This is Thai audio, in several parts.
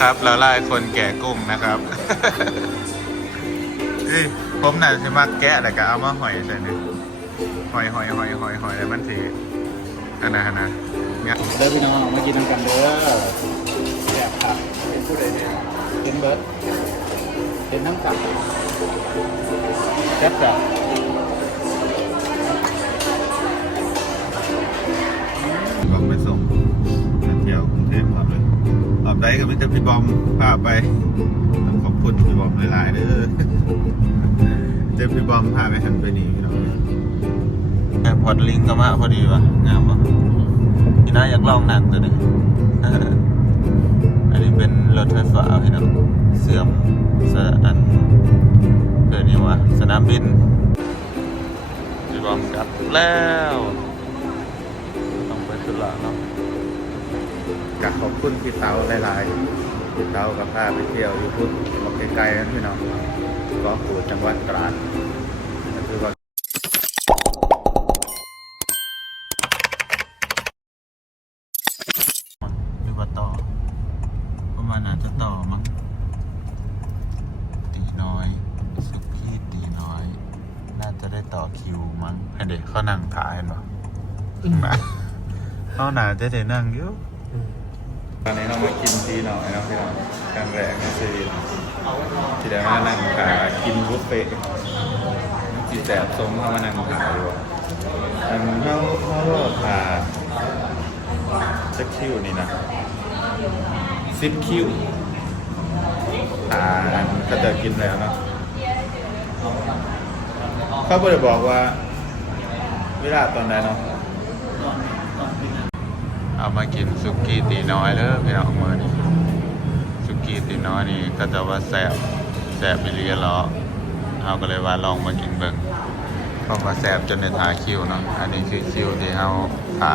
นะครับแล้วไล่คนแก่กุ้งนะครับเอ้ยผมน่ะจะมาแกะแต่ก็เอามาหอยใส่เนี่ยหอยหอยหอยหอยหอยแล้วมันสีอันนั้นอันนั้นเนี่ยเด้อพี่น้องมากินน้ำกันเด้อแซ่บครับเป็นผู้ใดเนี่ยเป็นเบิร์ดเป็นน้ำกัดแซ่บจ้ะ ตอบได้ก็ไม่จะพี่บอมพาไปต้องขอบคุณพี่บอมหลายๆเด้อเจอพี่บอมพาไปหันไปนี่พี่น้องพอดลิงก็มาพอดีวะงามวะพี่น่าอยากลองหนังตัวนี้อันนี้เป็นรถไฟฟ้าพี่น้องเสื่อมสอันเกิดนี่วะสนามบินพี่บอมกลับแล้ว ต้องไปสุราเนาะ กขอบคุณพี่เต๋าหลายๆพี่เต๋ากับพาไปเที่ยวอยู่พุ่นออกไกลๆนะพี่น้องก็ปูจังหวัดตราดก็คือว่าหรือว่าต่อประมาณอาจจะต่อมั้งตีน้อยสุกี้ตีน้อย น่าจะได้ต่อคิวมั้งเห็นเด็กเขานั่งถ่ายเห็นปะมาเขาหนาจะได้นั่งอยู่ ตอนนี้เรามากินทีหน่อยเนาะพี่น้องครั้งแรกในชีวิตที่ได้มานั่งขากินบุฟเฟ่ต์จีแสบสมเข้ามานั่งขาอยู่อันเขาเขาขาจะคิวนี่นะสิบคิวขาก็จะกินแล้วเนาะเขาไม่ได้บอกว่าเวลาตอนไหนเนาะ เอามากินสุกี้ตีน้อยเด้อพี่น้องมือนี่สุกี้ตีน้อยนี่ก็จะว่าแสบแสบไปเรียล้อเราก็เลยว่าลองมากินเบิ่งเพราะว่าแสบจนในทาคิวเนาะอันนี้คือคิวที่เราทา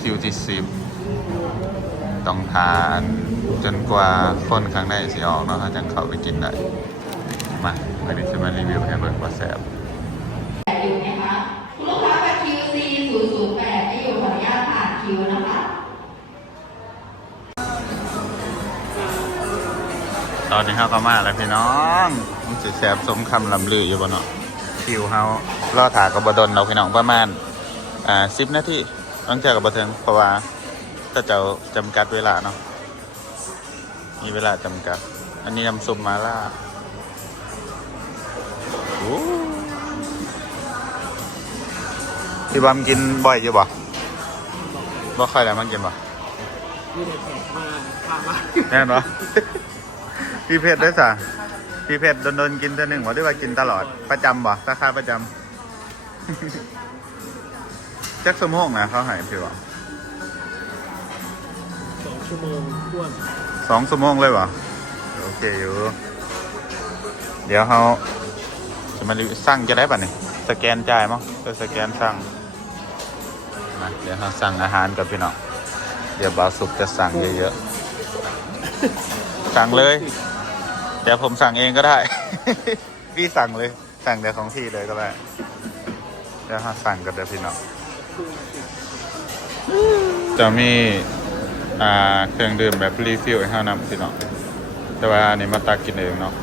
คิวที่สิบต้องทานจนกว่าคนข้างในสิออกเนาะเขาจะเข้าไปกินได้มาวันนี้จะมารีวิวให้เบิ่งว่าแสบ อนนี้เฮาก็มาแล้วพี่น้องมันสิแสบสมคำลำลืออยู่บ่เนาะคิวเฮารอถ่ายกับบดนเราพี่น้องประมาณอ่าสิบนาทีต้องเจอกับบเทิงเพราะว่าถ้าเจ้าจำกัดเวลาเนาะมีเวลาจำกัด อันนี้น้ำซุปมาล่าโอ้พี่บอมกินบ่อยอยู่บ่บ่ค่อยแล้วมันกินบ่นี่เลยแขกมาพามาแน่นอน พี่เพชรได้สะพี่เพชรโดนๆกินเท่าหนึ่งหรือว่ากินตลอดประจำบ่ราคาประจำจักสมงนะเขาใหายพี่บ่สองชั่วโมงท้วนสองสมงเลยบ่โอเคอยู่ เดี๋ยวเขาจะมารีวิวสั่งจะได้ป่ะนี่สแกนจ่ายมั้งก็สแกนสั่งมาเดี๋ยวเขาสั่งอาหารกับพี่น้องเดี๋ยวบาวสุกจะสั่งเยอะๆสั่งเลย เดี๋ยวผมสั่งเองก็ได้ พี่สั่งเลย สั่งแต่ของพี่เลยก็ได้ เดี๋ยวเราสั่งกันเดี๋ยวพี่น้องจะมีอ่าเครื่องดื่มแบบรีฟิลให้เฮานำพี่น้องแต่ว่าอันนี้มาตักกินเองเนาะ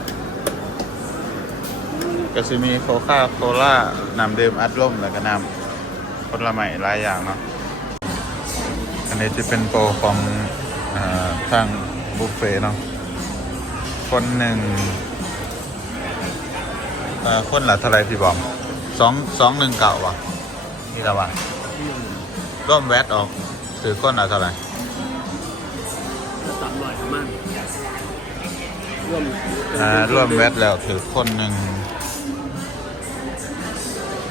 ก็จะมีโคคาโคล่าน้ำดื่มอัดลมแล้วก็นำผลไม้หลายอย่างเนาะอันนี้จะเป็นโปรของอทางบุฟเฟ่เนาะ คนหนึ่งเอ่อคนละเท่าไรพี่บอมสองสองหนึ่งเก่าวะนี่ละวะร่วมแวดออกถือคนละเท่าไรสามร้อยประมาณร่วมอ่าร่วมแวดแล้วถือคนหนึ่ง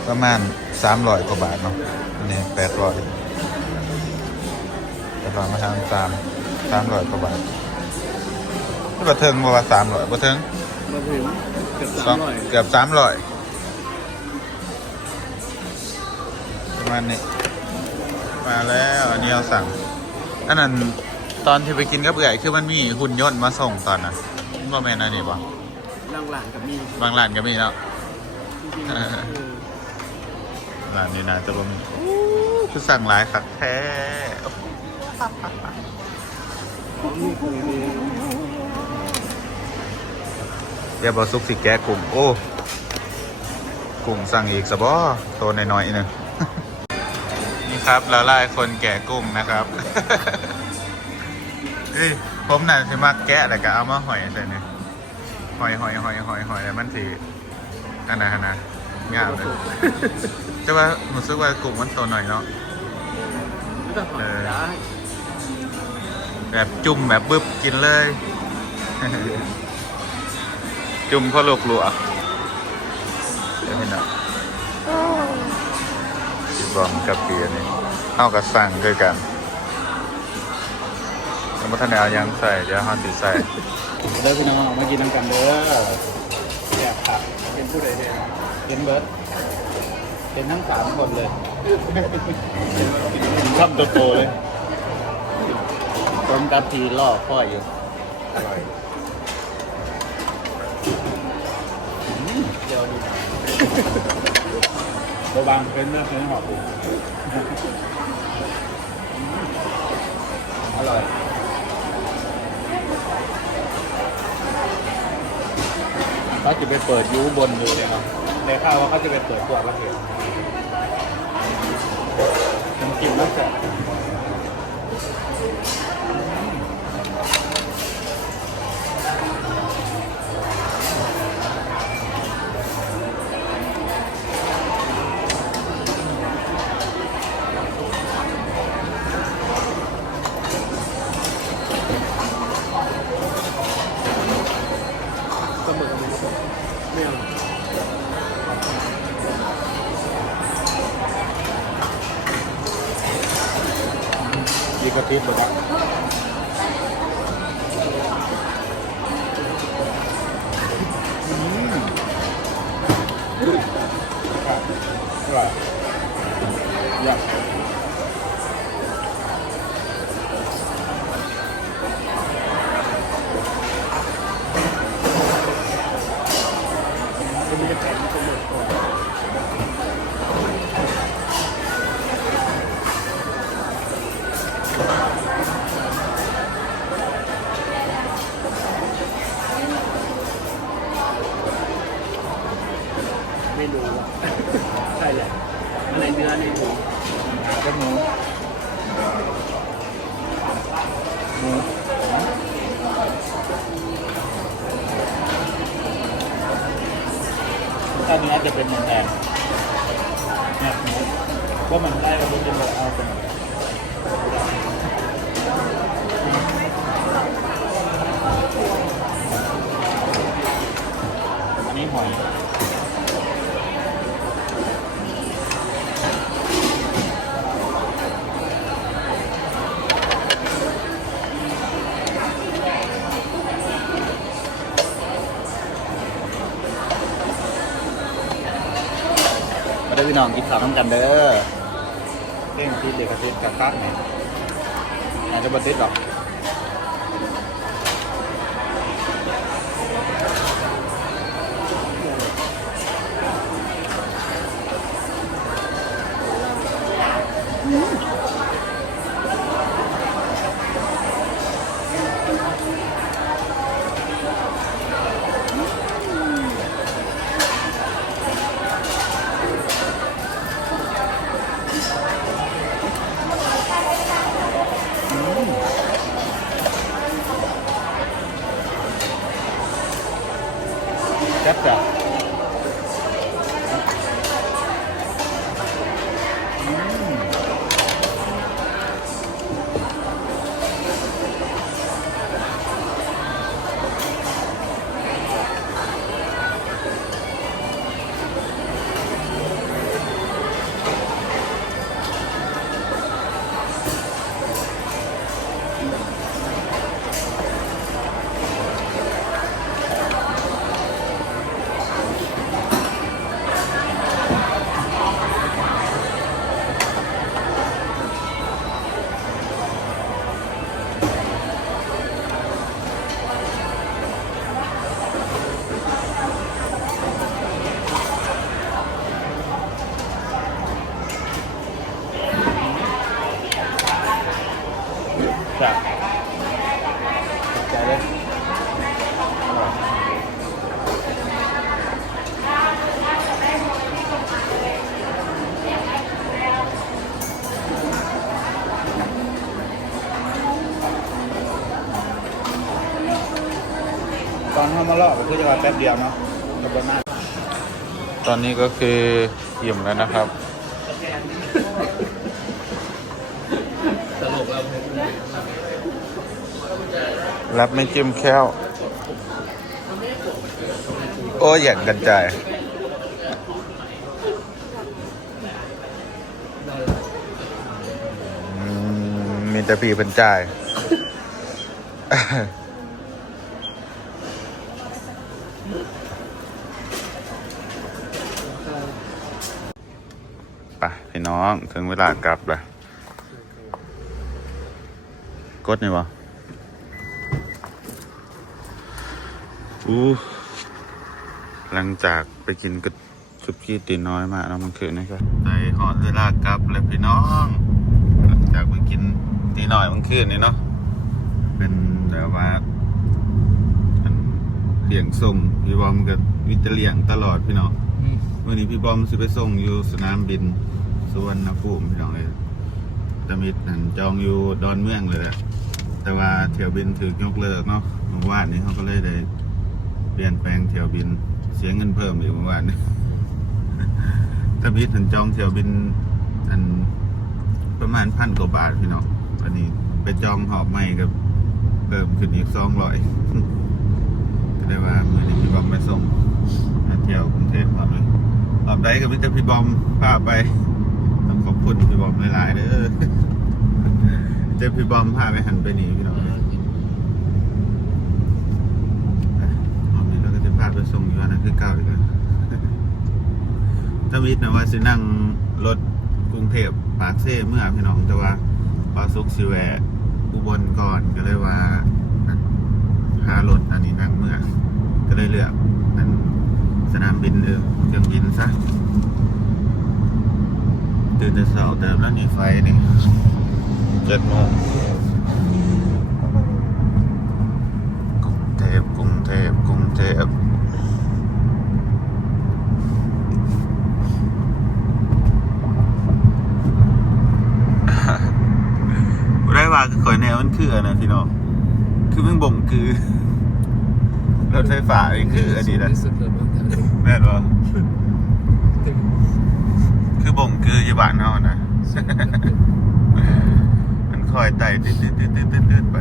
ประมาณสามร้อยกว่าบาทเนาะนนี้แปดร้อยแปดร้อยมาทางสามสามร้อยกว่าบาท บัเทิงบอกว่าสามร้อยบัเทิงมาถึงเกือบสอสางมร้อยเกือบสามร้อยประมาณนี้มาแล้วอันนี้เราสั่งอันนั้นตอนที่ไปกินกับเอื่อยคือมันมีหุ่นยนต์มาส่งตอนนั้นว่าแม่นอันนี้ปะล่างหลานกับมีบางร้านก็มีเนาะจริงๆเออร้านนี้นะจะบ่มีคือสั่งหลายคักแท้นี่คือดี เดี๋ยวบอซุกสิแกะกุ้งโอ้กุ้งสั่งอีกสบอตัวน้อยๆหนึ่งนี่ครับล้วไล่คนแกะกุ้งนะครับเอ้ยผมน่ะสิมาแกะแต่ก็เอามาหอยใส่เนี่ยหอยหอยหอยหอยหอยแล้วมันสีอันนั้นอันนงามเลยแต่ว่ารู้สึกว่ากุ้งมันตัวหน่อยเนาะไม่ต้ออแบบจุ่มแบบบึบกินเลย จุ่มพ่อลูกหลวกเดี๋ยวให้หน่อยสีบอมกับเปียนี่เข้ากับสั่งด้วยกันแล้วพัฒนาเอายังใส่เดี๋ยวเขาติใส่เด้อพี่น้องเอามากินน้ำกันเด้อแซ่บผักเป็นผู้ใดเนี่ยเป็นเบิร์ดเป็นทั้งสามคนเลยชอบโตๆเลยต้มกับทีล่อพ่ออยู่อร่อยอืมเดี๋ยวดูระวังเป็นเนื้อเป็นหอมอร่อยเขาจะไปเปิดยูบนดูเลยเนาะในข่าวว่าเขาจะไปเปิดตัวประเทศน้ำจิ้มรสจัด ว่ามันได้ก็เป็นแบบเอาเป็นอันนี้หอยมาด้พี่น้องกินข้าวน้ำกันเด้อ ติด็กกระติดกับคักเนี่ยอาจจะบัติดหรอก ตอามาลอกก็คือจะว่าแป๊บเดียวเนาะกับประมาณตอนนี้ก็คืออิ่มแล้วนะครับตลกเรารับไม่จิ้มแค้ว โอ้ยอย่างกันใจมีแต่ปีเป็นใจาย ไปพี่ น้อง ถึงเวลากลับแล้วกดนี่วะอู้หลังจากไปกินกระชุบกี้ตีน้อยมาแล้วมันคืนนะครับใจหอดเวลากลับแล้วพี่น้อง หลังจากไปกินตีน้อยมันคืนนี่เนาะเป็นแบบว่าอันเลี้ยงส่งพี่บอมกับวิตเลียงตลอดพี่น้องวันนี้พี่บอมสิไปส่งอยู่สนามบิน สุวรรณภูมิพี่น้องเลยตะมิดนั่นจองอยู่ดอนเมืองเลยแหละแต่ว่าเที่ยวบินถูกยกเลิกเนาะเมื่อวานนี้เขาก็เลยได้เปลี่ยนแปลงเที่ยวบินเสียเงินเพิ่มอีกเมื่อวานนี้ตมิดนั่นจองเที่ยวบินอันประมาณพันกว่าบาทพี่น้องวันนี้ไปจองหอบใหม่กับเพิ่มขึ้นอีกสองร้อยก็ได้ว่าเมื่อนี้พี่บอมไปส่งเที่ยวกรุงเทพครับเลยรอบใดกับมิตรพี่บอมพาไป ขอบคุณพี่บอมหลายๆเด้อเจอพี่บอมพาไปหันไปหนีพี่น้องรอบนี้เราก็จะพาไปส่งอยู่อันนั้นคือเก่าอีกแล้วถ้ามิดนะว่าสินั่งรถกรุงเทพปากเซ่เมื่อพี่น้องแต่ว่าปาสุกสิแวะอุบลก่อนก็เลยว่าหารถอันนี้นั่งเมื่อก็เลยเลือกเป็นสนามบินเออเครื่องบินซะ ตื่นแต่เช้าแต่แล้วนี่ไฟนี่เจ็ดโมงกรุงเทพกรุงเทพกรุงเทพบ่ได้ว่าคือข่อยแนวมันคืออันนะพี่น้องคือมันบ่งคือรถไฟฟ้านี่คืออันนี้นะสุดเลยมั้งแม่นบ่คือ บ่งคืออยู่บ้านเฮานะ มันคอยไต่ติดติดติดติดติดติดไป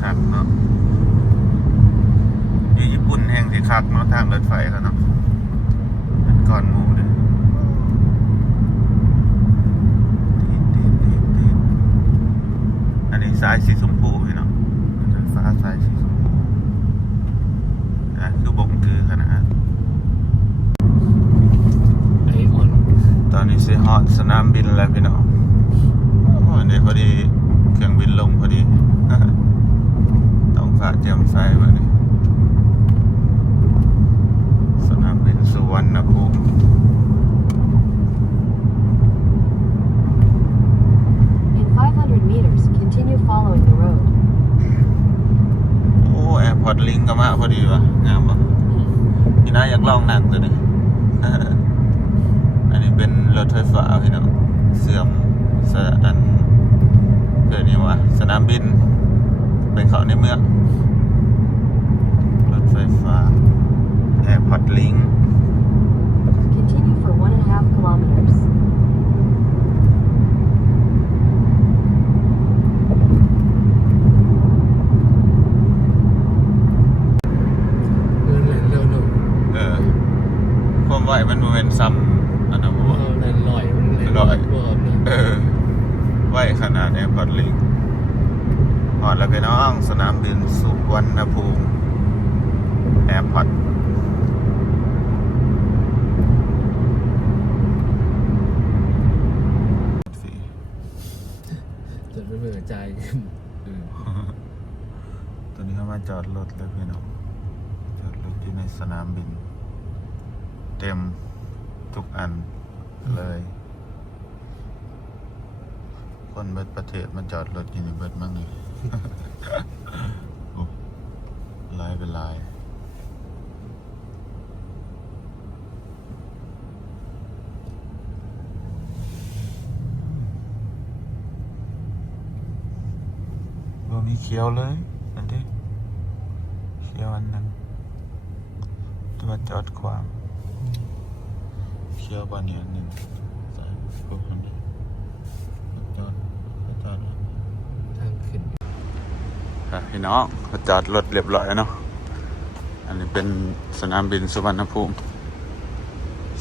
คักเนาะอยู่ญี่ปุ่นแห่งที่คักเนาะทางรถไฟเขาเนาะมันก่อนหมู่เลยติดติดติดติดอันนี้สายสีชมพูพี่เนาะรถไฟฟ้าสายสีชมพูอะคือบ่งคือขนาดนั้น ไอออน ตอนนี้สิฮอดสนามบินแล้วพี่น้องโอ้ยนี่พอดีเครื่องบินลงพอดี ต้องฝากเตรียมไฟมานี่สนามบินสุวรรณภูมิ In 500 meters, continue following the road. โอ้แอร์พอร์ตลิงก็มาพอดีว่ะงามป่ะพี่น้าอยากลองนั่งตัวนี้ อันนี้เป็นรถไฟฟ้าพี่น้องเสื่อมสอันเกิดนี่วะสนามบินไปเขาในเมืองรถไฟฟ้าแอร์พอร์ตลิง Continue for one and a half kilometers. เดินเลยเร็วหน่อยเออความไหวมันบ่เป็นซ้ำ อันนั้นบ่ว่าเดินลอยลอยว่าเนี่ยเออไหวขนาดแอร์พอร์ตลิงหอดแล้วพี่น้องสนามบินสุวรรณภูมิแอร์พอร์ตจนเหมือใจตอนนี้เขามาจอดรถเลยพี่น้องจอดรถอยู่ในสนามบิน เต็ม ทุกอันเลยคนเบิดประเทศมาจอดรถอยู่ในเบิดมั่งนี่โอ้ลายเป็นลายบ่มีเขียวเลยนั่นดิเขียวอันหนึ่งตัวจอดขวาง เขียวบานนี้อันหนึ่งใส่พวกคนนี้จอดจอดทางขึ้นครับพี่น้องเขาจอดรถเรียบร้อยแล้วเนาะ อันนี้เป็นสนามบินสุวรรณภูมิ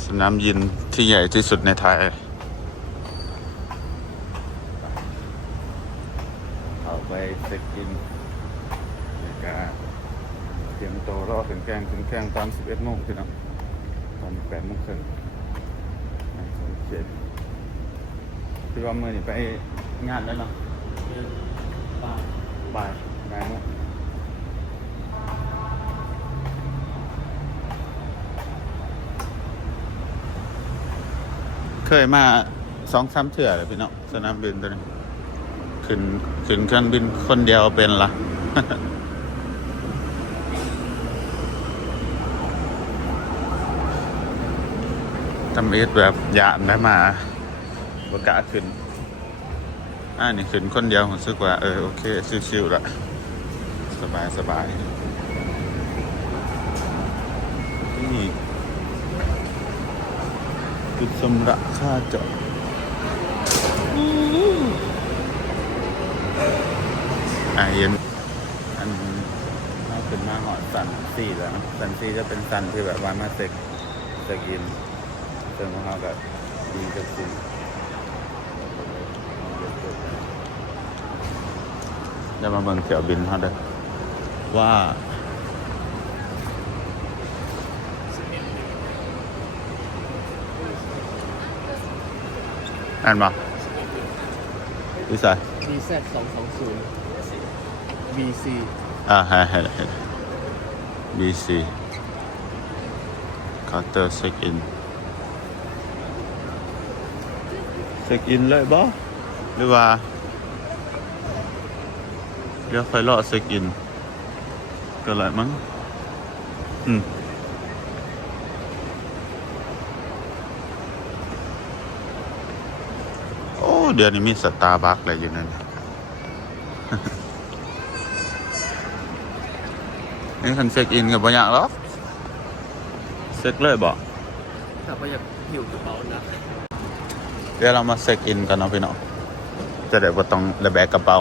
สนามยินที่ใหญ่ที่สุดในไทยเอาไปเซ็กินแล้วก็เตรียมตัวรอถึงแกงถึงแกงตอน11โมงพี่น้องตอน8โมงครึ่งะโอเคพี่ว่ามือนี่ไปงานแล้วเนาะบ่ายบ่ายโมงเคยมาสองสามเถื่อเลยพี่น้องสนามบินตัวนี้ขึ้นขึ้นเครื่องบินคนเดียวเป็นละ ทำเอสแบบยานได้มาประกาศขึ้นอ่านี่ขึ้นคนเดียวผมรู้สึกว่า เออ โอเค ชิวๆละสบายสบายนี่จุดสำระค่าจอดอ่าเย็นอันถ้าขึ้นมาหอดสันสี่แล้วเนอะสันสี่จะเป็นสันที่แบบว่ามาเซ็กเซ็กยิน ซึ่งของเขากับดีกับสี่จะมาเบิ่งเที่ยวบินเขาเด้อว่าอ่านมาวิสัย DZ สองสองศูนย์ VC อ่าฮะเห็นเห็น BC เคาน์เตอร์เช็คอิน เช็คอินเลยบ่หรือว่าเดี๋ยวค่อยรอเช็คอินก็เลยมั้งอืมโอ้ เดี๋ยวนี้มีสตาร์บัคอะไรอยู่นั่นนี่คันเช็คอินกับบ่อยากหรอกเช็คเลยบอกถ้าว่าอยากหิวกระเป๋านะเดี๋ยวเรามาเช็คอินกันเนาะพี่น้องจะได้บ่ต้องระแบกกระเป๋า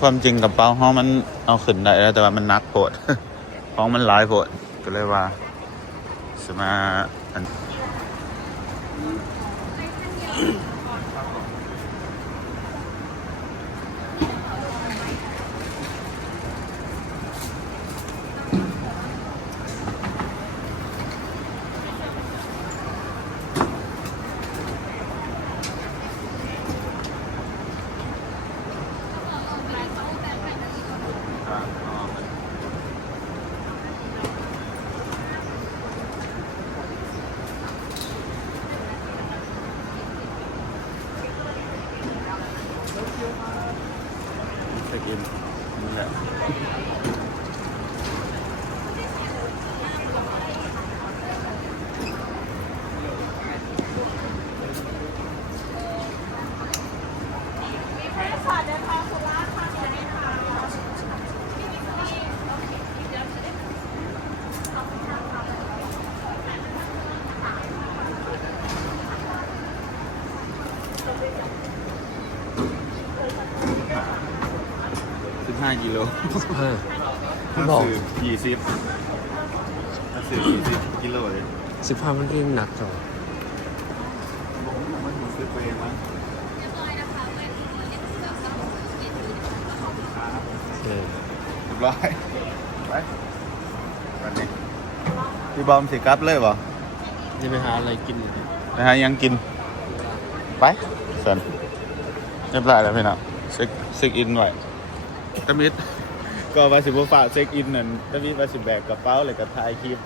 ความจริงกระเป๋าห้องมันเอาขึ้นได้แล้วแต่ว่ามันนักโพดห้องมันหลายโพดก็เลยว่าสมาอันเช็คอินนี่แหละสิบห้า กิโลอ่าถ้าบอกสื่อยี่สิบถ้าสื่อยี่สิบกิโลเลยสิบห้ามันยิ่งหนักกว่ามันมันซื้อไปเองมั้งเออเรียบร้อยไปวันนี้พี่บอมสิกลับเลยบ่จะไปหาอะไรกินนะฮะยังกิน ไปเสร็จเรียบร้อยแล้วพี่น้องเช็คเช็คอินไว้ตะมิด ก็ว่าสิบฝากเช็คอินนั่นตะมิดว่าสิแบกกระเป๋าเลยกับถ่ายคลิป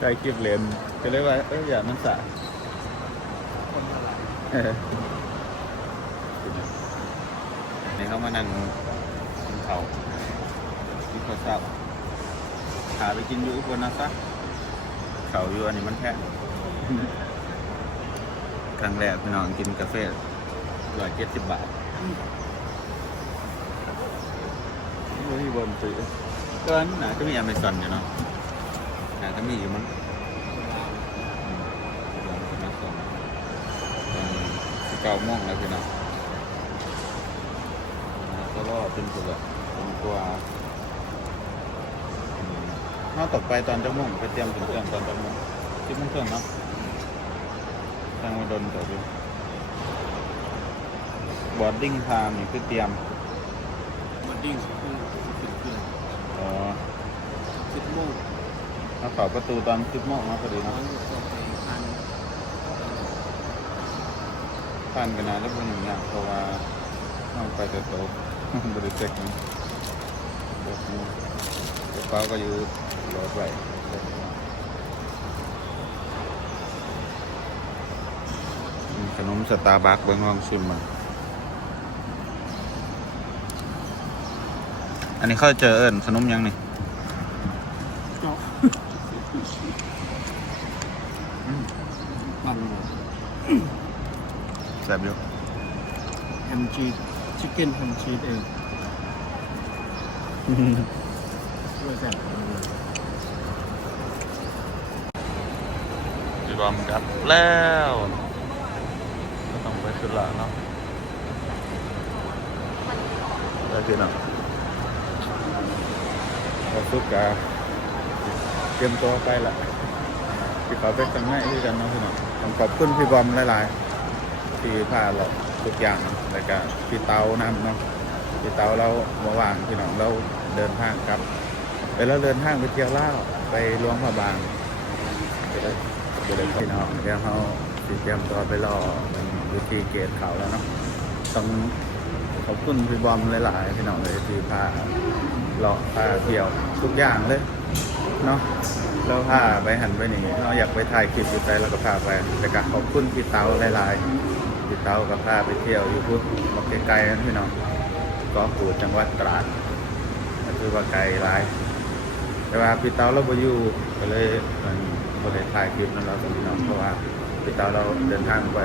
ถ่ายคลิปเล่นก็เลยว่าเอออย่ามันสะเออนี่เขามานั่งกินเขาวกินข้าวเช้าหาไปกินอยู่อุบลนะซะเขาอยู่อันนี้มันแพงครั้งแรกพี่น้องกินกาแฟเวร้อยเจ็ดสิบบาท โอ้ยบนซื้อก็น่าจะมีอเมซอนอยู่เนาะน่าจะมีอยู่มั้งเก้าโมงแล้วพี่น้องก็รอเป็นตัวเป็นกว่าอืมถ้าตกไปตอนเจะโมงไปเตรียมถึงเครื่องตอนเจะโมงที่มันเครื่องเนาะทางมาดนต่อดูบอดดิ้งไทม์นี่คือเตรียมบอดดิ้ง อ๋อสิบโมงมาเขอประตูตอนสิบโมงมาพอดีน้อเนาะงก็ไปพันผ่านกันนานแล้วบนหนึ่งอย่างเพราะว่าต้องไปแต่โตะบริเซ็กนะบกมือกระเป๋าก็อยู่รถไว้มีขนมสตาร์บัคเบิ้งลองชิมมัน อันนี้เขาเจอเอิญขนมยังนี่เนาะมันแซ่บอยู่แฮมชีสชิคเก้นแฮมชีสเองด้วยแซ่บพี่บอมกลับแล้วก็ต้องไปสุราเนาะไปที่ไหน เราซุกกาเตรียมตัวไปละพี่ขอไปกันง่ายที่กันเนาะพี่น้องต้องขอบคุณพี่บอมหลายๆที่พาเราทุกอย่างรายการพี่เตานำเนาะพี่เตาเราเมื่อวานพี่น้องเราเดินทางกลับไปแล้วเดินทางไปเที่ยวเล่าไปหลวงพระบางเดี๋ยวเลยพี่น้องเดี๋ยวเขาเตรียมตัวไปรอเป็นวิธีเกตเขาแล้วเนาะต้อง อบคุณพี่บอมหลายๆพี่น้องเลยที่พาเลาะพาเที่ยวทุกอย่างเลยเนาะแล้วพาไปหันไปนี่เราอยากไปถ่ายคลิปอยู่ใจเราก็พาไปแต่ก็ขอบคุณพี่เตาหลายๆพี่เตาก็พาไปเที่ยวอยู่พุทธบอกไกลๆนะพี่น้องก็ปูจังหวัดตราดก็คือว่าไกลหลาย แต่ว่าพี่เตาเราบ่อยู่ก็เลยมันบ่ได้ถ่ายคลิปนั้นเราพี่น้องเพราะว่าพี่เตาเราเดินทางไป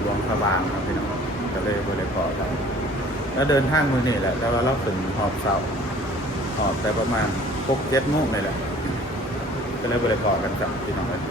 หลวงพระบางครับพี่น้องก็เลยบ่ได้พอเรา แล้วเดินทางมือนี่แหละ แต่ว่าเราถึงหอบเสาหอบแต่ประมาณ6 7โมงนี่แหละก็เลยบ่ได้พอกันกับพี่น้องเลย